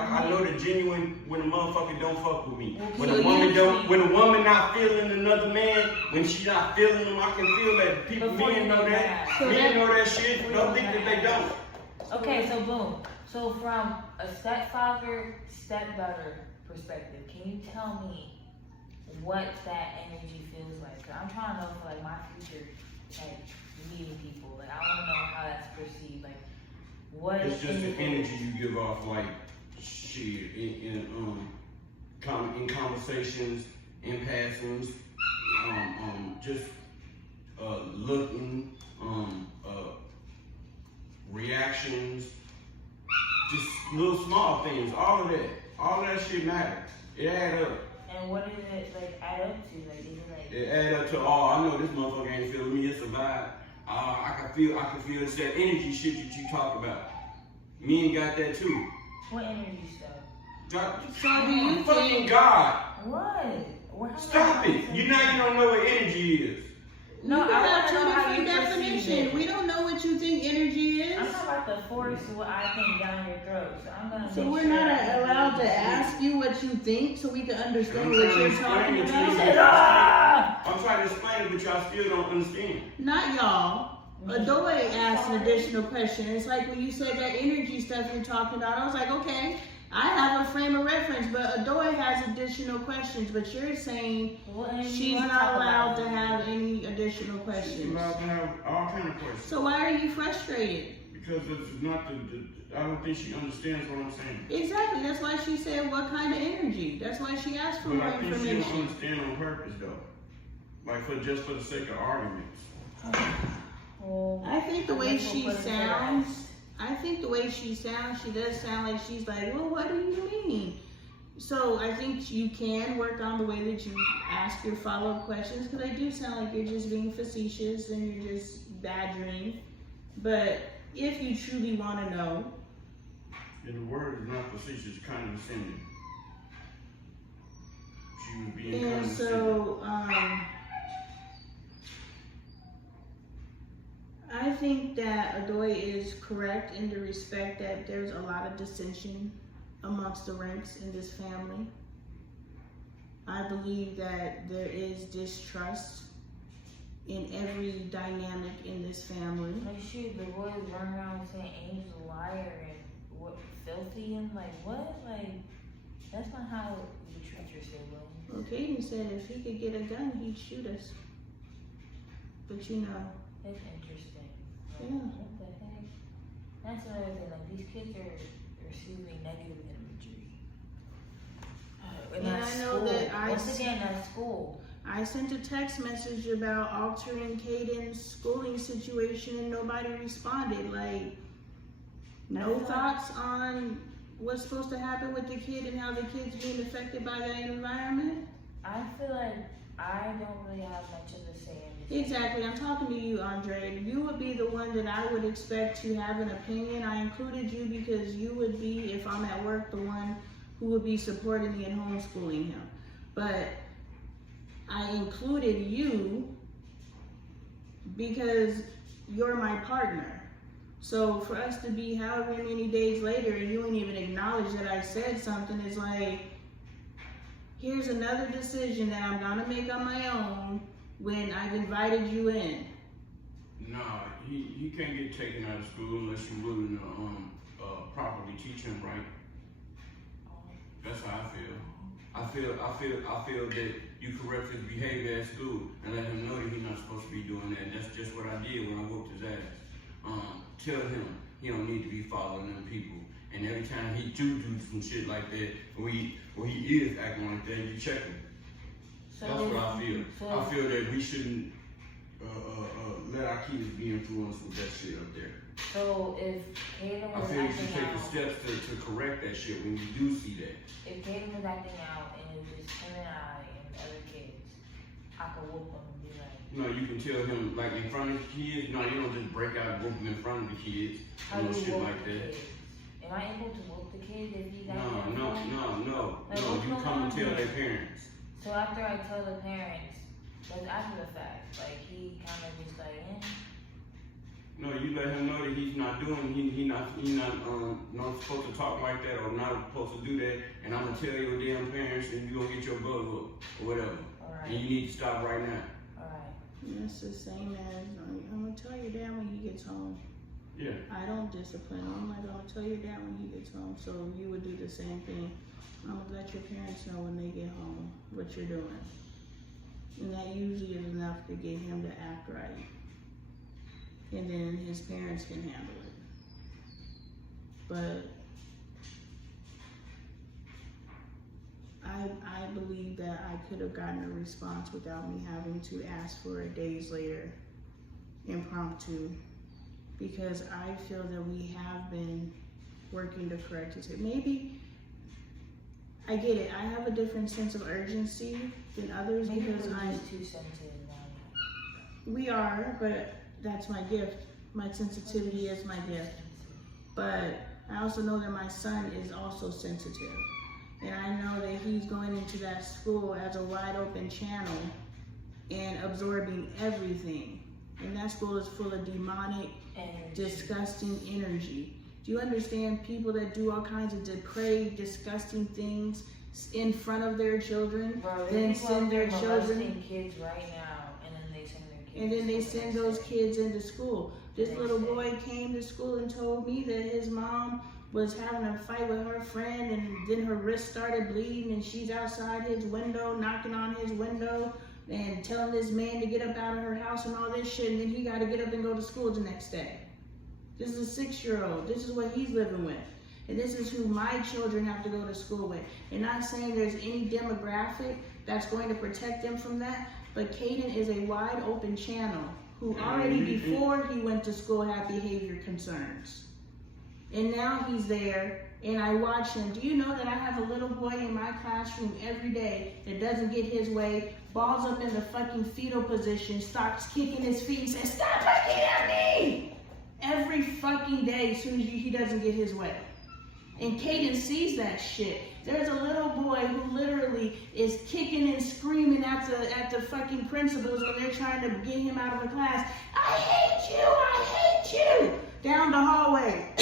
I know the genuine when a motherfucker don't fuck with me. Okay. When a woman not feeling another man, when she not feeling him, I can feel that. People, men know that. Men know that shit. Don't think that they don't. Okay, so boom. So from a stepfather, stepdaughter perspective, can you tell me what that energy feels like? Cause I'm trying to know for like my future, like meeting people. Like I want to know how that's perceived. Like what it's just the energy you give off, like shit in conversations, in passings, just looking, reactions, just little small things. All of that shit matters. It adds up. And what does it like add up to? Like is it like? It adds up to I know this motherfucker ain't feeling me. It's a vibe. I can feel it's that energy shit that you talk about. Me and got that too. What energy stuff? So do you fucking think God. What? Stop it. You don't know what energy is. No, you I have don't know how two you different perceive definitions. it. We don't know what you think energy is. I'm talking about the force what I think down your throat. So I'm gonna. So make we're sure not that allowed to ask you what you think so we can understand I'm what trying you're to explain talking it to you. about. I'm trying to explain it, but y'all still don't understand. Not y'all. Adoy asked an additional question. It's like when you said that energy stuff you're talking about, I was like, okay, I have a frame of reference, but Adoy has additional questions, but you're saying she's not allowed to have any additional She's questions. allowed to have all kind of questions. So why are you frustrated? Because it's not I don't think she understands what I'm saying. Exactly, that's why she said what kind of energy. That's why she asked for But more I think she don't information. understand on purpose though. Like just for the sake of arguments. I think the way she sounds, she does sound like she's like, well, what do you mean? So I think you can work on the way that you ask your follow-up questions, because they do sound like you're just being facetious and you're just badgering. But if you truly want to know. And the word is not facetious, condescending. She was being And condescending. so, I think that Adoy is correct in the respect that there's a lot of dissension amongst the ranks in this family. I believe that there is distrust in every dynamic in this family. Like shoot, the boys run around saying Angel's a liar and what filthy and like what? Like that's not how you treat your sibling. Well, Caden said if he could get a gun, he'd shoot us. But you know. That's interesting. Like, Yeah. what the heck? That's another thing. Like these kids are receiving negative imagery. And I know that once again at school. I sent a text message about altering Caden's schooling situation and nobody responded. Like, no thoughts on what's supposed to happen with the kid and how the kid's being affected by that environment? I feel like I don't really have much of a say in this. Exactly. I'm talking to you, Andre. You would be the one that I would expect to have an opinion. I included you because you would be, if I'm at work, the one who would be supporting me and homeschooling him. But I included you because you're my partner. So for us to be however many days later and you ain't even acknowledge that I said something is like, here's another decision that I'm gonna make on my own when I've invited you in. Nah, he can't get taken out of school unless you're willing to properly teach him right. That's how I feel. I feel that you correct his behavior at school and let him know that he's not supposed to be doing that. And that's just what I did when I whooped his ass. Tell him he don't need to be following them people. And every time he do some shit like that, or he is acting like that, you check him. So that's what I feel. I feel that we shouldn't let our kids be influenced with that shit up there. So if Caden was I feel you should acting take the out, steps to correct that shit when you do see that. if Caden was acting out and it was just him and I and the other kids, I could whoop him and be like, No, you can tell him like in front of the kids. No, you don't just break out and whoop him in front of the kids. how do No you shit whoop like the that. kids? Am I able to whoop the kids if he's No, acting no, out? Like, no. what's You going come on and tell here? their parents. So after I tell the parents, that's after the fact. Like he kind of just like, No, you let him know that he's not doing, he not supposed to talk like that or not supposed to do that, and I'm gonna tell your damn parents and you gonna get your butt whooped or whatever. Alright. And you need to stop right now. Alright. That's the same as, I'm gonna tell your dad when he gets home. Yeah. I don't discipline him. I'm like, I'm gonna tell your dad when he gets home. So you would do the same thing. I'm gonna let your parents know when they get home what you're doing. And that usually is enough to get him to act right. And then his parents can handle it. But I believe that I could have gotten a response without me having to ask for it days later, impromptu, because I feel that we have been working to correct it. Maybe, I get it, I have a different sense of urgency than others because I'm too sensitive now. We are, but that's my gift. My sensitivity is my gift. But I also know that my son is also sensitive. And I know that he's going into that school as a wide open channel and absorbing everything. And that school is full of demonic, disgusting energy. Do you understand people that do all kinds of depraved, disgusting things in front of their children, Bro, then send their children kids right now, and then they send their kids. and then they send those kids into school. This little boy came to school and told me that his mom was having a fight with her friend, and then her wrist started bleeding, and she's outside his window, knocking on his window, and telling this man to get up out of her house and all this shit, and then he got to get up and go to school the next day. This is a 6-year-old. This is what he's living with. And this is who my children have to go to school with. And not saying there's any demographic that's going to protect them from that, but Caden is a wide open channel who already before he went to school had behavior concerns. And now he's there, and I watch him. Do you know that I have a little boy in my classroom every day that doesn't get his way, balls up in the fucking fetal position, starts kicking his feet and says, "Stop looking at me!" Every fucking day as soon as he doesn't get his way. And Caden sees that shit. There's a little boy who literally is kicking and screaming at the fucking principals when they're trying to get him out of the class. I hate you! Down the hallway.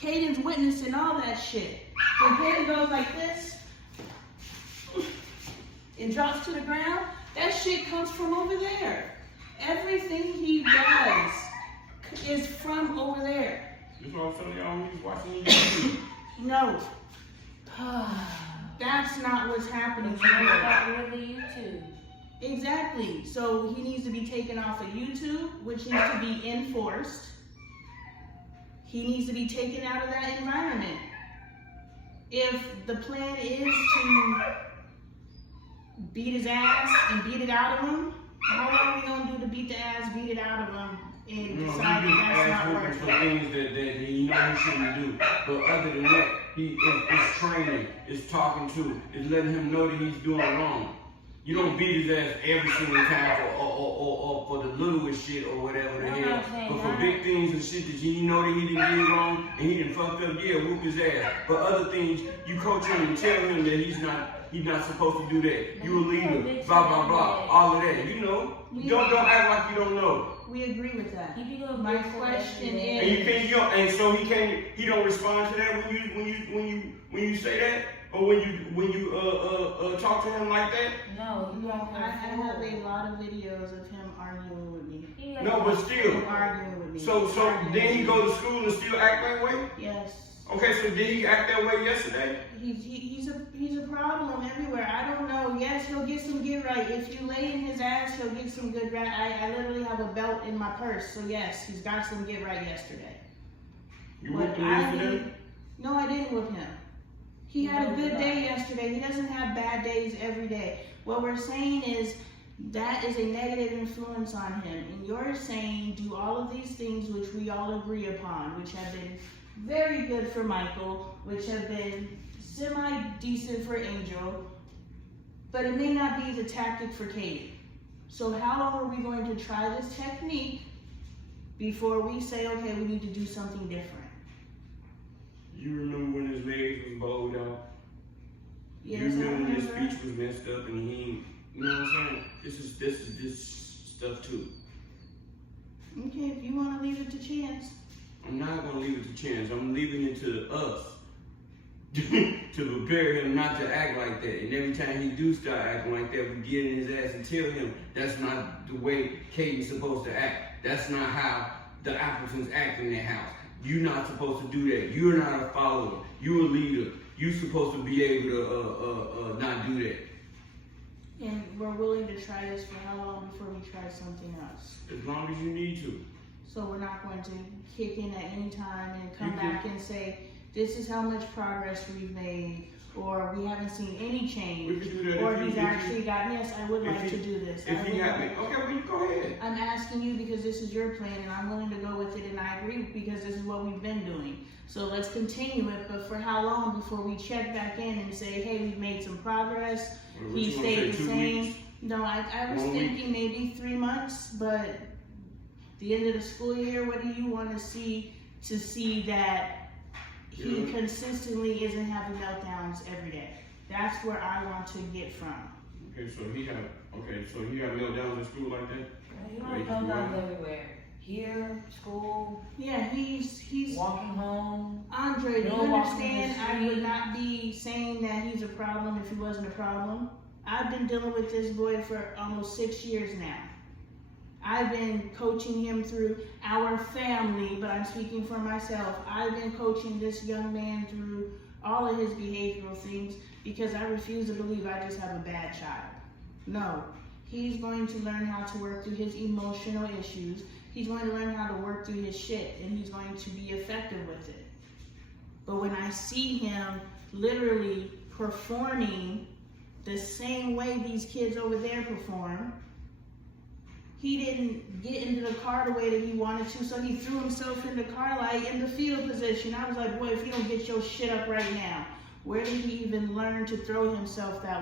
Caden's witnessing all that shit. When Caden goes like this and drops to the ground, that shit comes from over there. Everything he does is from over there. That's what I'm telling y'all when he's watching YouTube. No. That's not what's happening. YouTube. Exactly. So he needs to be taken off of YouTube, which needs to be enforced. He needs to be taken out of that environment. If the plan is to beat his ass and beat it out of him, how are we going to do to beat the ass, beat it out of him, and decide that that's not working? For things that you know he shouldn't do. But other than that, he is training, is talking to, is letting him know that he's doing wrong. You don't beat his ass every single time or for the littlest shit or whatever the hell. But for big things and shit that you know that he didn't do wrong and he done fucked up, yeah, whoop his ass. But other things, you coach him and tell him that he's not supposed to do that. You a leader, blah blah blah, all of that. You know, don't act like you don't know. We agree with that. My question is, and so he don't respond to that when you say that, or when you talk to him like that. No, you don't. I have a lot of videos of him arguing with me. No, but still. Arguing with me. So then he go to school and still act that way? Yes. Okay, so did he act that way yesterday? He's a problem everywhere. I don't know. Yes, he'll get some get right. If you lay in his ass, he'll get some good right. I literally have a belt in my purse. So yes, he's got some get right yesterday. You whipped him yesterday? No, I didn't whip him. He had a good day yesterday. He doesn't have bad days every day. What we're saying is that is a negative influence on him. And you're saying do all of these things which we all agree upon, which have been very good for Michael, which have been semi-decent for Angel, but it may not be the tactic for Katie. So how long are we going to try this technique before we say, okay, we need to do something different? You remember when his legs was bowed out? Yes, you remember when his remember. speech was messed up and he, you know what I'm saying? This is this stuff too. Okay, if you want to leave it to chance. I'm not gonna leave it to chance. I'm leaving it to us to prepare him not to act like that. And every time he do start acting like that, we get in his ass and tell him that's not the way Caden's supposed to act. That's not how the Appletons act in their house. You're not supposed to do that. You're not a follower. You're a leader. You're supposed to be able to not do that. And we're willing to try this for how long before we try something else? As long as you need to. So we're not going to kick in at any time and come back and say, this is how much progress we've made, or we haven't seen any change, We can do that or if he's you- actually got, yes, I would like to do this. If he got me, okay, well, you go ahead. I'm asking you because this is your plan and I'm willing to go with it, and I agree because this is what we've been doing. So let's continue it, but for how long before we check back in and say, hey, we've made some progress, What he you gonna stayed say, the 2 same. weeks? No, I was 1 week? thinking maybe 3 months, but the end of the school year, what do you want to see that he Yeah. consistently isn't having meltdowns every day? That's where I want to get from. Okay, so he got meltdowns at school like that? You don't come down everywhere. Here, school, Yeah, he's walking home. Andre, do you No walking understand? the I would street. not be saying that he's a problem if he wasn't a problem. I've been dealing with this boy for almost 6 years now. I've been coaching him through our family, but I'm speaking for myself. I've been coaching this young man through all of his behavioral things because I refuse to believe I just have a bad child. No, he's going to learn how to work through his emotional issues. He's going to learn how to work through his shit, and he's going to be effective with it. But when I see him literally performing the same way these kids over there perform, he didn't get into the car the way that he wanted to, so he threw himself in the car light in the field position. I was like, boy, if you don't get your shit up right now, where did he even learn to throw himself that way?